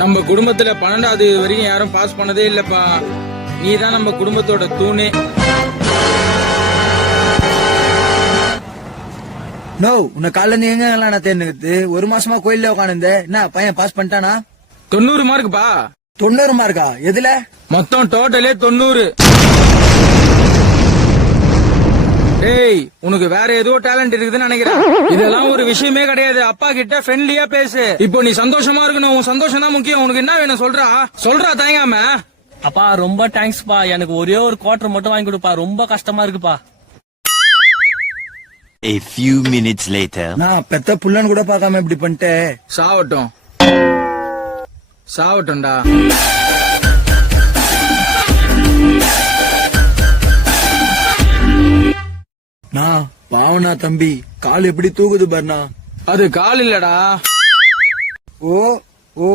நம்ம குடும்பத்துல 12வது வரைக்கும் யாரும் பாஸ் பண்ணதே இல்லப்பா. நீதான் நம்ம குடும்பத்தோட தூணே. நோ உன்னை காலைல நீ எங்க நான் தேர்ந்தெடுத்து 1 மாசமா கோயில்ல உட்காந்து என்ன பையன் பாஸ் பண்ணிட்டானா? 90 மார்க்குப்பா. 90 மார்க்கா? எதுல? மொத்தம் டோட்டலே 90. டேய், உனக்கு வேற ஏதோ டேலண்ட் இருக்குதுன்னு நினைக்கிறேன். இதெல்லாம் ஒரு விஷயமே கிடையாது. அப்பா கிட்ட ஃப்ரெண்ட்லியா பேசு. இப்போ நீ சந்தோஷமா இருக்கணும். உன் சந்தோஷம் தான் முக்கியம். உனக்கு என்ன வேணும் சொல்றா தயங்காம. அப்பா ரொம்ப தேங்க்ஸ்பா. எனக்கு ஒரே ஒரு குவார்டர் மட்டும் வாங்கி கொடுப்பா. ரொம்ப கஷ்டமா இருக்குப்பா. A few minutes later. நான் பெத்த புள்ளன்னு கூட பார்க்காம இப்படி பண்ணிட்டேன். சாவட்டும்டா. நான் பாவனா தம்பி, கால் எப்படி தூக்குது பாருண்ணா. அது கால் இல்லடா. ஓ ஓ